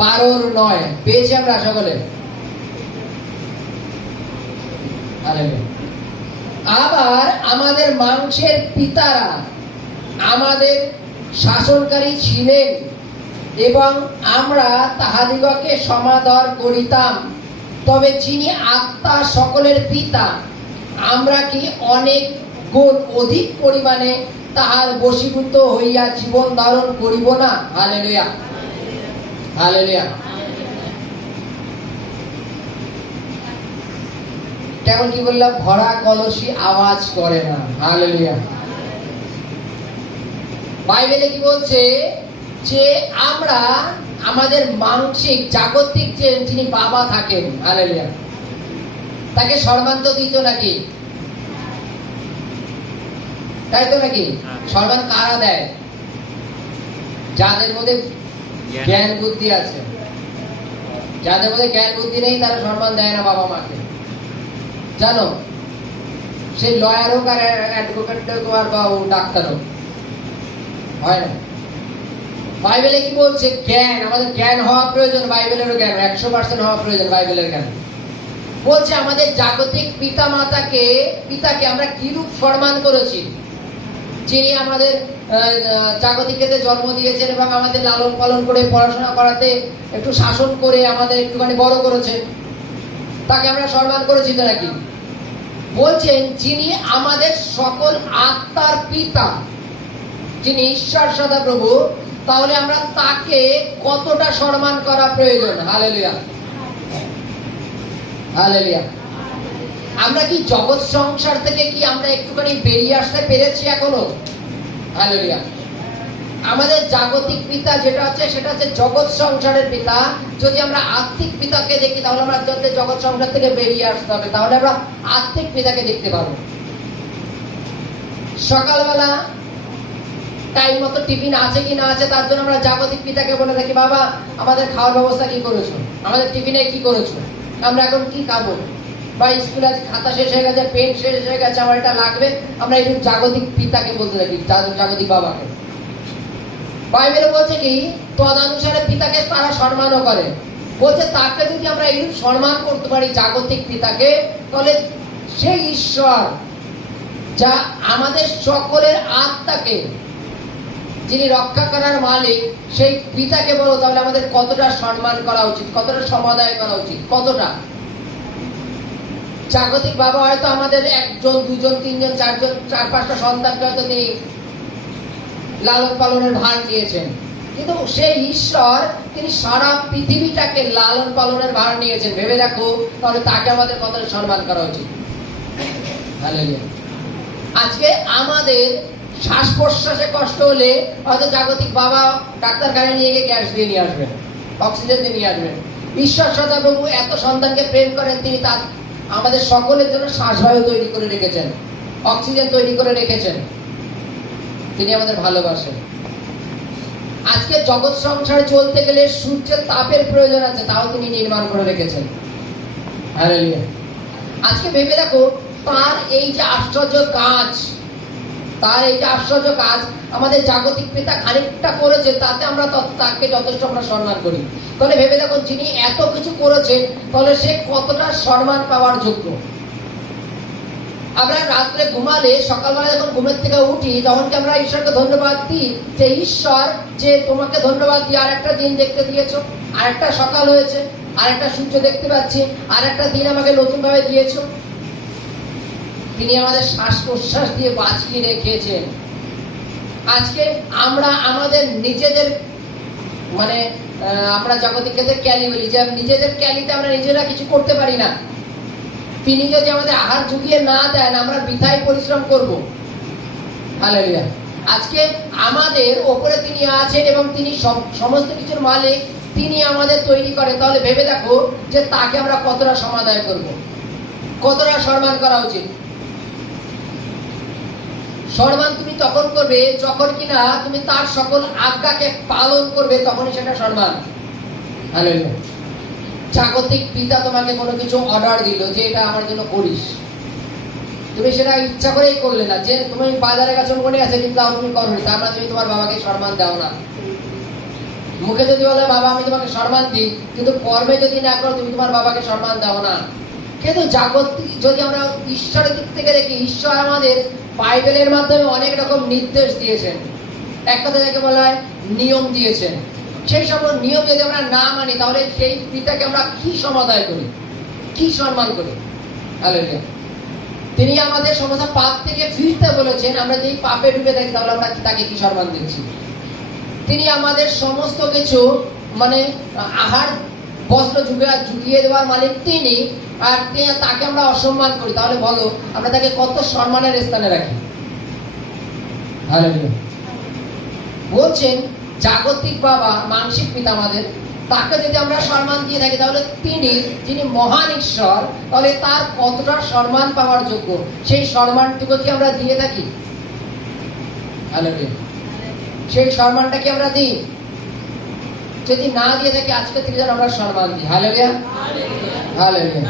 পারোর নয়, পেয়েছি আমরা সকলে। আবার আমাদের মাংসের পিতারা আমাদের শাসনকারী ছিলেন এবং আমরা তাহাদিগকে সমাদর করিতাম, তবে যিনি আত্মা সকলের পিতা, আমরা কি অনেক গুণ অধিক পরিমাণে তাহার বশীভূত হইয়া জীবন ধারণ করিব না? Hallelujah, hallelujah. কেমন কি বললাম? ভরা কলসি আওয়াজ করে না। হালেলুয়া। বাইবেলে কি বলছে? যে আমরা আমাদের মানসিক জাগতিক যিনি বাবা থাকেন, হালেলুয়া, তাকে সম্মান তো দিত নাকি? তাই তো নাকি? সম্মান কারা দেয়? যাদের মধ্যে জ্ঞান বুদ্ধি আছে। যাদের মধ্যে জ্ঞান বুদ্ধি নেই তারা সম্মান দেয় না বাবা মাকে। জানো, সে লয়ার হোক আর অ্যাডভোকেট হোক আর বা ডাক্তার হোক, হয় না। বাইবেলে কি বলছে? জ্ঞান, আমাদের জ্ঞান হওয়া প্রয়োজন। বাইবেলেরও জ্ঞান 100% হওয়া প্রয়োজন। বাইবেলের জ্ঞান বলছে আমাদের জাগতিক পিতা মাতাকে, পিতাকে আমরা কিরূপ সম্মান করেছি, যিনি আমাদের জাগতিক ক্ষেত্রে জন্ম দিয়েছেন এবং আমাদের লালন পালন করে পড়াশোনা করাতে একটু শাসন করে আমাদের একটুখানি বড় করেছেন, তাকে আমরা সম্মান করেছি তো নাকি? বলছেন যিনি আমাদের সকল আত্মার পিতা, যিনি ঈশ্বর সদাপ্রভু, তাহলে আমরা তাকে কতটা সম্মান করা প্রয়োজন? Hallelujah, hallelujah. আমরা কি জগৎ সংসার থেকে কি আমরা একটুখানি বেরিয়ে আসতে পেরেছি এখনো? হালেলুয়া। আমাদের জাগতিক পিতা যেটা আছে সেটা হচ্ছে জগৎ সংসারের পিতা। যদি আমরা আত্মিক পিতাকে দেখি তাহলে আমরা জগৎ সংসার থেকে বেরিয়ে আসতে হবে, তাহলে আমরা আত্মিক পিতাকে দেখতে পাবো। সকালবেলা টাইম মতো টিফিন আছে কি না আছে তার জন্য আমরা জাগতিক পিতাকে বলে থাকি, বাবা আমাদের খাওয়ার ব্যবস্থা কি করেছো, আমাদের টিফিনে কি করেছো, আমরা এখন কি খাবো, বা স্কুলে খাতা শেষ হয়ে গেছে, পেন শেষ হয়ে গেছে, আমার এটা লাগবে। আমরা এই জাগতিক পিতাকে বলতে থাকি, জাগতিক বাবাকে। বাইবেল বলছে কি তদানুসারে পিতাকে তারা সম্মানও করে। বলছে তাকে যদি আমরা এইরূপ সম্মান করতে পারি, জাগতিক পিতাকে, তাহলে সেই ঈশ্বর যা আমাদের সকলের আত্মাকে, যিনি রক্ষা করার মালিক, সেই পিতাকে বলো, তাহলে আমাদের কতটা সম্মান করা উচিত, কতটা সমাদায় করা উচিত, কতটা। জাগতিক বাবা হয়তো আমাদের একজন, দুজন, তিনজন, চারজন, 4-5টা সন্তানকে হয়তো তিনি লালন পালনের ভার নিয়েছেন, কিন্তু সেই ঈশ্বর তিনি সারা পৃথিবীটাকে লালন পালনের ভার নিয়েছেন। ভেবে দেখো তাহলে তাকে আমাদের কতটা সম্মান করা উচিত। হালেলুয়া। আজকে আমাদের শ্বাস প্রশ্বাসে কষ্ট হলে হয়তো জাগতিক বাবা ডাক্তারখানায় নিয়ে গিয়ে গ্যাস দিয়ে নিয়ে আসবেন, অক্সিজেন দিয়ে নিয়ে আসবেন। ঈশ্বর সদাপ্রভু এত সন্তানকে প্রেম করেন, তিনি তার আমাদের সকলের জন্য শ্বাসবায়ু তৈরি করে রেখেছেন, অক্সিজেন তৈরি করে রেখেছেন। তিনি আমাদের ভালোবাসেন। আজকে জগৎ সংসারে চলতে গেলে সূর্যের তাপের প্রয়োজন আছে, তাও তিনি নির্মাণ করে রেখেছেন। হালেলুয়া। আজকে ভেবে দেখো তার এই যে আশ্চর্য কাজ, তার এই যে আশ্চর্য কাজ আমাদের জাগতিক পিতা খানিকটা করেছে, তাতে আমরা তাকে যথেষ্ট আমরা সম্মান করি। তাহলে ভেবে দেখো যিনি এত কিছু করেছেন, তাহলে সে কতটা সম্মান পাওয়ার যোগ্য। আমরা রাত্রে ঘুমালে, সকালবেলা যখন ঘুমের থেকে উঠি, তখন কি আমরা ঈশ্বরকে ধন্যবাদ দিই যে ঈশ্বর যে তোমাকে ধন্যবাদ দিয়ে আর একটা দিন দেখতে দিয়েছো, আর একটা সকাল হয়েছে, আর একটা সূর্য দেখতে পাচ্ছি, আর একটা দিন আমাকে নতুন ভাবে দিয়েছো। তিনি আমাদের শ্বাস প্রশ্বাস দিয়ে বাঁচিয়ে রেখেছেন। আজকে আমরা আমাদের নিজেদের মানে আমরা জাগতিক ক্ষেত্রে ক্যালি বলি, যে নিজেদের ক্যালিতে আমরা নিজেরা কিছু করতে পারি না। তিনি যদি আমাদের আহার জুগিয়ে না দেন, আমরা বৃথায় পরিশ্রম করব। হালেলুয়া। আজকে আমাদের ওপরে তিনি আছেন এবং তিনি সমস্ত কিছুর মালিক, তিনি আমাদের তৈরি করেন। তাহলে ভেবে দেখো যে তাকে আমরা কতটা সমাদায় করব, কতটা সম্মান করা উচিত। সম্মান তুমি তখন করবে যখন কিনা তুমি তার সকল আজ্ঞাকে পালন করবে, তখনই সেটা সম্মান। হালেলুয়া। জাগতিক পিতা তোমাকে কোনো কিছু অর্ডার দিল যে এটা আমার জন্য করিস, তুমি সেটা ইচ্ছা করেই করলে না, যে তুমি বাজারে গেছো মনে আছে কিন্তু তুমি করোনি, তার মানে তুমি তোমার বাবাকে সম্মান দাও না। মুখে যদি বলে বাবা আমি তোমাকে সম্মান দিই, কিন্তু কর্মে যদি না করো তুমি তোমার বাবাকে সম্মান দাও না। কিন্তু জাগতিক যদি আমরা ঈশ্বরের দিক থেকে দেখি, ঈশ্বর আমাদের বাইবেলের মাধ্যমে অনেক রকম নির্দেশ দিয়েছেন, এক কথা যাকে বলা হয় নিয়ম দিয়েছেন। সেই সব নিয়ম যদি আমরা না মানি তাহলে সেই পিতাকে আমরা কি সমাদায় করি, কি সম্মান করি? হালেলুয়া। তিনি আমাদের সমস্ত পাপ থেকে ফিরতে বলেছেন, আমরা যদি পাপে ডুবে থাকি তাহলে আমরা তাকে কি সম্মান দিচ্ছি? তিনি আমাদের সমস্ত কিছু মানে আহার বস্ত্র ঝুঁকিয়ে দেওয়ার মালিক তিনি, আর তাকে আমরা অসম্মান করি, তাহলে বলো আমরা তাকে কত সম্মানের স্থানে রাখি? হালেলুয়া। বলছেন জাগতিক বাবা, মানসিক পিতা আমাদের, তাকে যদি আমরা সম্মান দিয়ে থাকি তাহলে তিনি যিনি মহান ঈশ্বর, তাহলে তার কতটা সম্মান পাওয়ার যোগ্য, সেই সম্মানটুকু কি আমরা দিয়ে থাকি? হালেলুয়া। সেই সম্মানটা কি আমরা দিই? যদি না দিয়ে থাকি আজকে থেকে যেন আমরা সম্মান দিই। Hallelujah, hallelujah.